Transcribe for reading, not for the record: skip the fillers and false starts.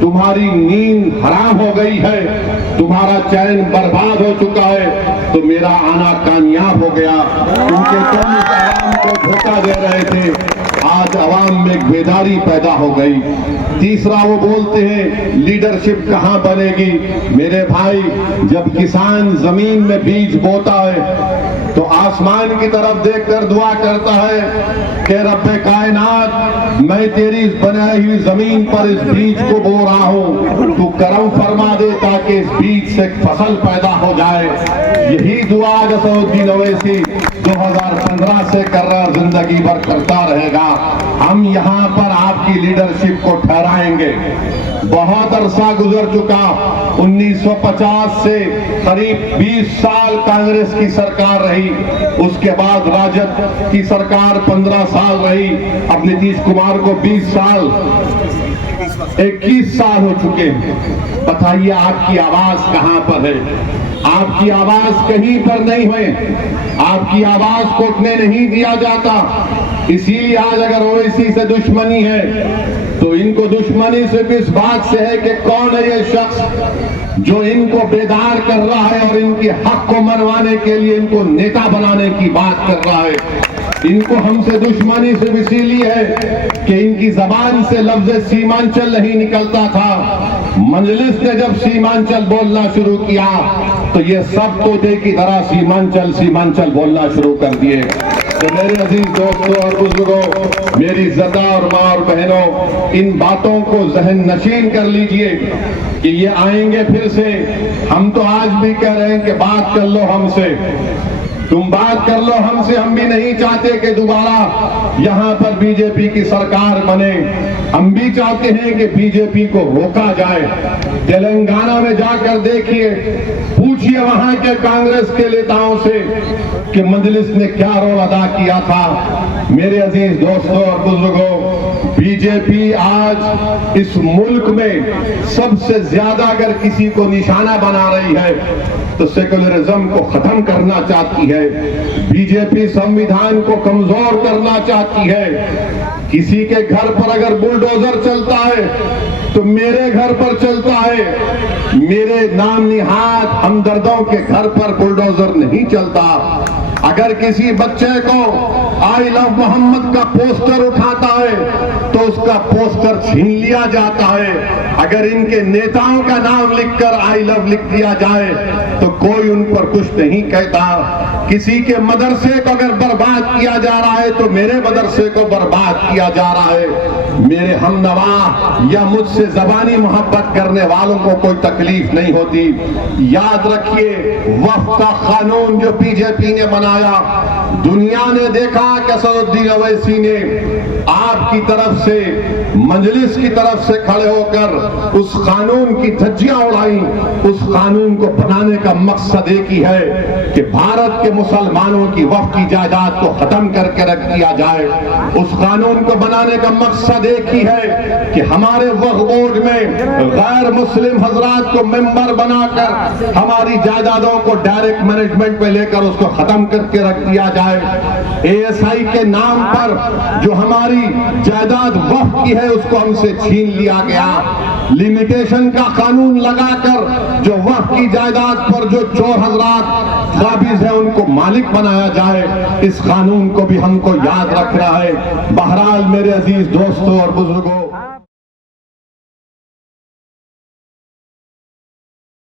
تمہاری نیند حرام ہو گئی ہے، تمہارا چین برباد ہو چکا ہے، تو میرا آنا کامیاب ہو گیا، کیونکہ تم اس عوام کو دھوکہ دے رہے تھے۔ آج عوام میں ایک بیداری پیدا ہو گئی۔ تیسرا وہ بولتے ہیں لیڈرشپ کہاں بنے گی؟ میرے بھائی، جب کسان زمین میں بیج بوتا ہے تو آسمان کی طرف دیکھ کر دعا کرتا ہے کہ رب کائنات، میں تیری اس بنائی ہوئی زمین پر اس بیج کو بو رہا ہوں، تو کرم فرما دے تاکہ اس بیج سے فصل پیدا ہو جائے۔ یہی دعا اسد الدین اویسی 2015 سے کر رہا، زندگی بھر کرتا رہے گا۔ ہم یہاں پر آپ کی لیڈرشپ کو ٹھہرائیں گے۔ بہت عرصہ گزر چکا، 1950 سے قریب 20 سال کانگریس کی سرکار رہی، اس کے بعد راجد کی سرکار 15 سال رہی، اب نتیش کمار کو 20 سال 21 سال ہو چکے ہیں۔ بتائیے آپ کی آواز کہاں پر ہے؟ آپ کی آواز کہیں پر نہیں ہوئے، آپ کی آواز کو اٹھنے نہیں دیا جاتا۔ اسی لیے آج اگر اویسی سے دشمنی ہے تو ان کو دشمنی صرف اس بات سے ہے کہ کون ہے یہ شخص جو ان کو بیدار کر رہا ہے اور ان کے حق کو منوانے کے لیے ان کو نیتا بنانے کی بات کر رہا ہے۔ ان کو ہم سے دشمنی صرف اسی لیے ہے کہ ان کی زبان سے لفظ سیمانچل نہیں نکلتا تھا۔ مجلس نے جب سیمانچل بولنا شروع کیا تو یہ سب طوطے کی طرح سیمانچل سیمانچل بولنا شروع کر دیے۔ تو میرے عزیز دوستوں اور بزرگوں، میری زدہ اور ماں اور بہنوں، ان باتوں کو ذہن نشین کر لیجئے کہ یہ آئیں گے پھر سے۔ ہم تو آج بھی کہہ رہے ہیں کہ بات کر لو ہم سے، تم بات کر لو ہم سے، ہم بھی نہیں چاہتے کہ دوبارہ یہاں پر بی جے پی کی سرکار بنے۔ ہم بھی چاہتے ہیں کہ بی جے پی کو روکا جائے۔ تلنگانہ میں جا کر دیکھیے، پوچھئے وہاں کے کانگریس کے نیتاؤں سے کہ مجلس نے کیا رول ادا کیا تھا۔ میرے عزیز دوستوں اور بزرگوں، بی جے پی آج اس ملک میں سب سے زیادہ اگر کسی کو نشانہ بنا رہی ہے تو سیکولرزم کو ختم کرنا چاہتی ہے۔ بی جے پی سنویدھان کو کمزور کرنا چاہتی ہے۔ کسی کے گھر پر اگر بلڈوزر چلتا ہے تو میرے گھر پر چلتا ہے، میرے نام نہاد ہمدردوں کے گھر پر بلڈوزر نہیں چلتا۔ اگر کسی بچے کو آئی لو محمد کا پوسٹر اٹھاتا ہے تو اس کا پوسٹر چھین لیا جاتا ہے۔ اگر ان کے نیتاؤں کا نام لکھ کر آئی لو لکھ دیا جائے تو کوئی ان پر کچھ نہیں کہتا۔ کسی کے مدرسے کو اگر برباد کیا جا رہا ہے تو میرے مدرسے کو برباد کیا جا رہا ہے۔ میرے ہم نوا یا مجھ سے زبانی محبت کرنے والوں کو کوئی تکلیف نہیں ہوتی۔ یاد رکھیے، وقف کا قانون جو بی جے پی نے بنایا، دنیا نے دیکھا کہ اسد الدین اویسی نے آپ کی طرف سے، مجلس کی طرف سے کھڑے ہو کر اس قانون کی دھجیاں اڑائیں۔ اس قانون کو بنانے کا مقصد ایک ہی ہے کہ بھارت کے مسلمانوں کی وقف کی جائیداد کو ختم کر کے رکھ دیا جائے۔ اس قانون کو بنانے کا مقصد ایک ہی ہے کہ ہمارے وقف بورڈ میں غیر مسلم حضرات کو ممبر بنا کر ہماری جائیدادوں کو ڈائریکٹ مینجمنٹ میں لے کر اس کو ختم کر کے رکھ دیا جائے۔ اے ایس آئی کے نام پر جو ہماری جائیداد وقف کی ہے اس کو ہم سے چھین لیا گیا۔ لیمیٹیشن کا قانون لگا کر جو وقف کی جائیداد پر جو چور حضرات قابض ہیں ان کو مالک بنایا جائے۔ اس قانون کو بھی ہم کو یاد رکھنا ہے۔ بہرحال میرے عزیز دوستوں اور بزرگوں،